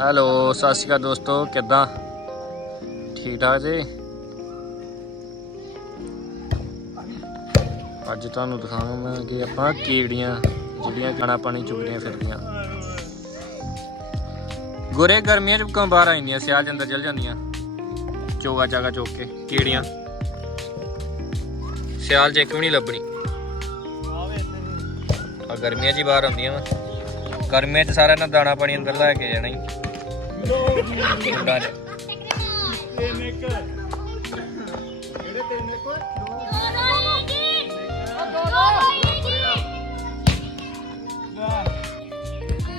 Hello, ਸਤਿ ਸ਼੍ਰੀ ਅਕਾਲ ਦੋਸਤੋ, ਕਿੱਦਾਂ? ਠੀਕ ਠਾਕ ਜੀ? ਅੱਜ ਤੁਹਾਨੂੰ ਦਿਖਾਵਾਂਗੇ ਆਪਾਂ ਕੀੜੀਆਂ, ਜਿਹੜੀਆਂ ਖਾਣਾ ਪਾਣੀ ਚੁਗਦੀਆਂ ਫਿਰਦੀਆਂ। ਗੋਰੇ ਗਰਮੀਆਂ ਚ ਕਿਉਂ ਬਾਹਰ ਆਈਆਂ ਸਿਆਲ ਦੇ ਅੰਦਰ ਚਲ ਜਾਂਦੀਆਂ। ਚੋਗਾ ਚਾਗਾ ਚੋਕ ਕੇ, ਕੀੜੀਆਂ। ਸਿਆਲ ਚ ਇੱਕ ਵੀ ਨਹੀਂ ਲੱਭਣੀ। ਆ ਗਰਮੀਆਂ 'ਚ ਹੀ ਬਾਹਰ ਆਉਂਦੀਆਂ ਵਾ। ਗਰਮੀਆਂ 'ਚ ਸਾਰਿਆਂ ਨੇ ਦਾਣਾ ਪਾਣੀ ਅੰਦਰ ਲੈ ਕੇ ਜਾਣਾ ਹੀ। ਕੁੰਡਾਂ 'ਚ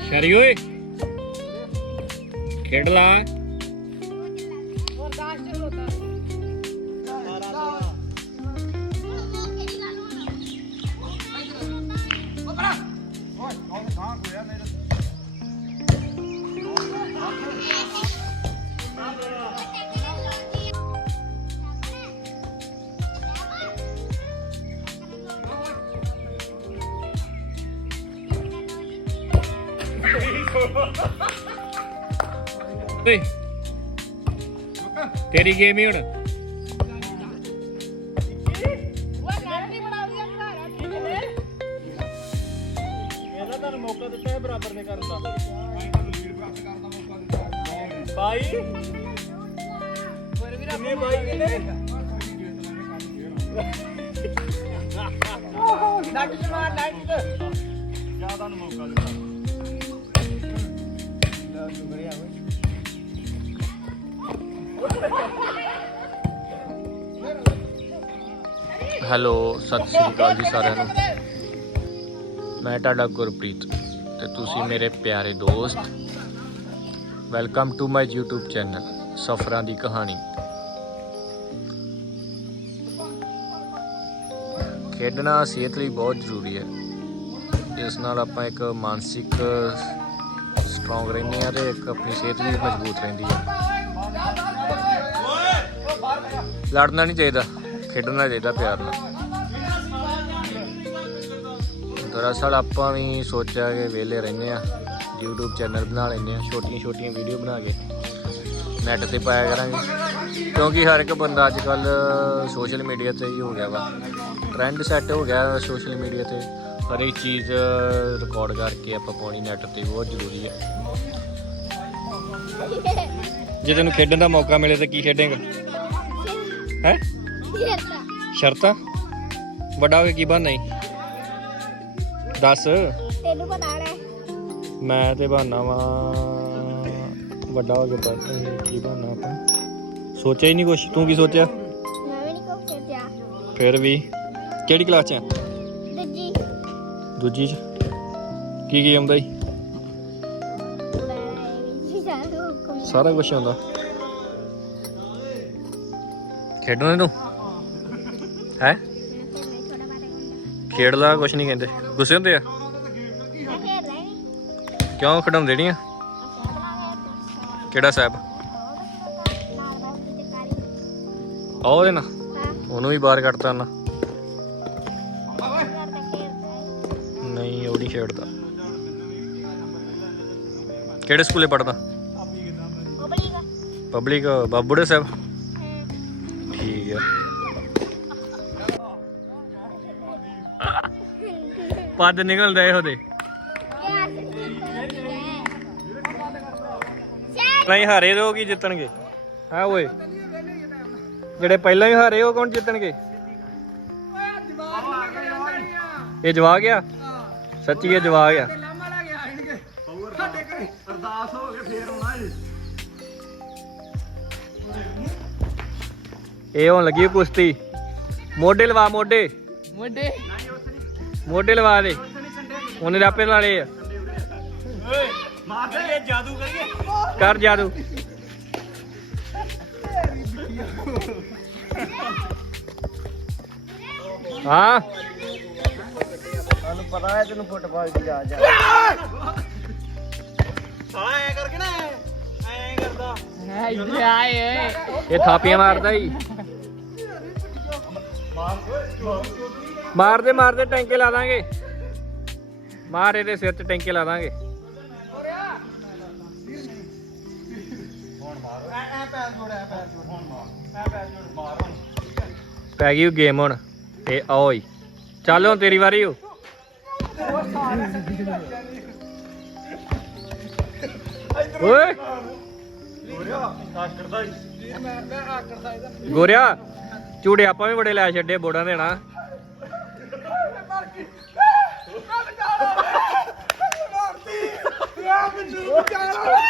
ਸ਼ਰੀ ਓਏ ਖੇਡ ਲਾ। ਓਏ। ਤੇਰੀ ਗੇਮ ਹੀ ਹੁਣ। ਮੌਕਾ ਦਿੱਤਾ ਹੈ ਬਰਾਬਰ ਨੇ ਕਰਨ ਦਾ। ਬਾਈ। ਕਿੰਨੇ ਬਾਈ ਕਿੰਨੇ ਡੱਟ ਚ ਮਾਰ ਡੱਟ ਚ ਜਾ ਤੁਹਾਨੂੰ ਮੌਕਾ ਦਿੱਤਾ। ਹੈਲੋ, ਸਤਿ ਸ੍ਰੀ ਅਕਾਲ ਜੀ ਸਾਰਿਆਂ ਨੂੰ। ਮੈਂ ਤੁਹਾਡਾ ਗੁਰਪ੍ਰੀਤ ਤੇ ਤੁਸੀਂ ਮੇਰੇ ਪਿਆਰੇ ਦੋਸਤ। Welcome to my YouTube channel ਸਫਰਾਂ ਦੀ ਕਹਾਣੀ। ਖੇਡਣਾ ਸਿਹਤ ਲਈ ਬਹੁਤ ਜ਼ਰੂਰੀ ਹੈ। ਇਸ ਨਾਲ ਆਪਾਂ ਇੱਕ ਮਾਨਸਿਕ ਸਟਰੋਂਗ ਰਹਿੰਦੇ ਆ ਤੇ ਇੱਕ ਆਪਣੀ ਸਿਹਤ ਵੀ ਮਜ਼ਬੂਤ ਰਹਿੰਦੀ ਹੈ। ਲੜਨਾ ਨਹੀਂ ਚਾਹੀਦਾ। ਖੇਡਣਾ ਚਾਹੀਦਾ ਪਿਆਰ ਨਾਲ। ਦਰਅਸਲ ਆਪਾਂ ਵੀ ਸੋਚਿਆ ਕਿ ਵਿਹਲੇ ਰਹਿੰਦੇ ਆ YouTube ਚੈਨਲ ਬਣਾ ਲੈਂਦੇ ਆ ਛੋਟੀਆਂ ਛੋਟੀਆਂ ਵੀਡੀਓ ਬਣਾ ਕੇ ਨੈਟ ਤੇ ਪਾਇਆ ਕਰਾਂਗੇ। ਕਿਉਂਕਿ ਹਰ ਇੱਕ ਬੰਦਾ ਅੱਜ ਕੱਲ ਸੋਸ਼ਲ ਮੀਡੀਆ ਤੇ ਹੀ ਹੋ ਗਿਆ ਵਾ। ਟ੍ਰੈਂਡ ਸੈੱਟ ਹੋ ਗਿਆ ਸੋਸ਼ਲ ਮੀਡੀਆ ਤੇ। ਹਰ ਇੱਕ ਚੀਜ਼ ਰਿਕਾਰਡ ਕਰਕੇ ਆਪਾਂ ਪਾਉਣੀ ਨੈਟ ਤੇ, ਬਹੁਤ ਜ਼ਰੂਰੀ ਹੈ। ਜੇ ਤੈਨੂੰ ਖੇਡਣ ਦਾ ਮੌਕਾ ਮਿਲੇ ਤਾਂ ਕੀ ਖੇਡੇਂਗਾ? ਹੈ? ਸ਼ਰਤਾਂ? ਵੱਡਾ ਹੋ ਕੇ ਕੀ ਬਣਨਾ ਈ? ਦੱਸ। ਤੈਨੂੰ ਪਤਾ ਹੈ ਮੈਂ ਤੇ ਬਹਾਨਾ ਵਾ। ਵੱਡਾ ਹੋ ਕੇ ਬਣ ਕੀ ਬਣਨਾ ਆਪਾਂ? ਸੋਚਿਆ ਹੀ ਨਹੀਂ ਕੁਛ। ਤੂੰ ਕੀ ਸੋਚਿਆ? ਮੈਂ ਵੀ ਨਹੀਂ ਕੋ ਸੋਚਿਆ। ਫਿਰ ਵੀ। ਕਿਹੜੀ ਕਲਾਸ ਚ ਆ? ਦੂਜੀ। ਦੂਜੀ ਚ। ਕੀ ਕੀ ਆਉਂਦਾ ਈ? ਸਾਰੂ ਕੁਝ ਆਉਂਦਾ। ਖੇਡਣਾ ਨੀ ਤੂੰ ਹੈ? ਖੇਡ ਲਾ ਕੁਛ ਨਹੀਂ ਕਹਿੰਦੇ। ਗੁੱਸੇ ਹੁੰਦੇ ਆ? ਕਿਉਂ ਖਡਾਉਂਦੇ ਨਹੀਂ ਆ? ਕਿਹੜਾ ਸਾਹਿਬ? ਆਹ ਉਹਦੇ ਨਾ ਉਹਨੂੰ ਵੀ ਬਾਹਰ ਕੱਢਤਾ ਨਾ ਨਹੀਂ ਉਹ ਨਹੀਂ ਖੇਡਦਾ। ਕਿਹੜੇ ਸਕੂਲੇ ਪੜਦਾ ਪਬਲਿਕ ਬਾਬੂੜੇ ਸਾਹਿਬ। ਠੀਕ ਆ। ਪੱਦ ਨਿਕਲਦਾ ਇਹੋ ਦੇ ਨਹੀਂ, ਹਾਰੇ ਦੇ ਉਹ ਜਿੱਤਣਗੇ। ਹਾਂ ਓਏ? ਜਿਹੜੇ ਪਹਿਲਾਂ ਹੀ ਹਾਰੇ, ਉਹ ਕੌਣ ਜਿੱਤਣਗੇ? ਇਹ ਜਵਾਗ ਆ? ਸੱਚੀ ਇਹ ਜਵਾਗ ਆ। ਅਰਦਾਸ ਹੋ ਕੇ ਫੇਰ ਆਉਣਾ ਇਹ ਹੋਣ ਲੱਗੀ ਕੁਸ਼ਤੀ। ਮੋਢੇ ਲਵਾ, ਮੋਢੇ। ਮੋਢੇ। ਮੋਢੇ ਲਵਾ ਦੇ। ਉਹਨੇ ਆਪੇ ਲਾ ਲਏ ਆ। ਜਾਦੂ ਕਰੀਏ ਕਰ ਜਾਦੂ। ਹਾਂ। ਤੁਹਾਨੂੰ ਪਤਾ ਹੈ ਤੈਨੂੰ ਫੁੱਟਬਾਲ ਦੀ ਜਾ ਜਾ ਸਾਲਾ ਐ ਕਰਕੇ ਨਾ ਐ ਕਰਦਾ। ਇਹ ਥਾਪੀਆਂ ਮਾਰਦਾ ਹੀ ਮਾਰਦੇ ਮਾਰਦੇ, ਟੈਂਕੇ ਲਾ ਦਾਂਗੇ। ਮਾਰ ਇਹਦੇ ਸਿਰ 'ਚ, ਟੈਂਕੇ ਲਾ ਦਾਂਗੇ। ਪੈ ਗਈ ਗੇਮ ਹੁਣ, ਤੇ ਓਏ ਚੱਲ ਹੁਣ ਤੇਰੀ ਵਾਰੀ ਹੋ। ਓਏ। ਗੋਰਿਆ ਤਾਂ ਚੂੜੇ ਆਪਾਂ ਵੀ ਬੜੇ ਲੈ ਛੱਡੇ ਬੋੜਾਂ ਦੇਣਾ। What happened to the guy?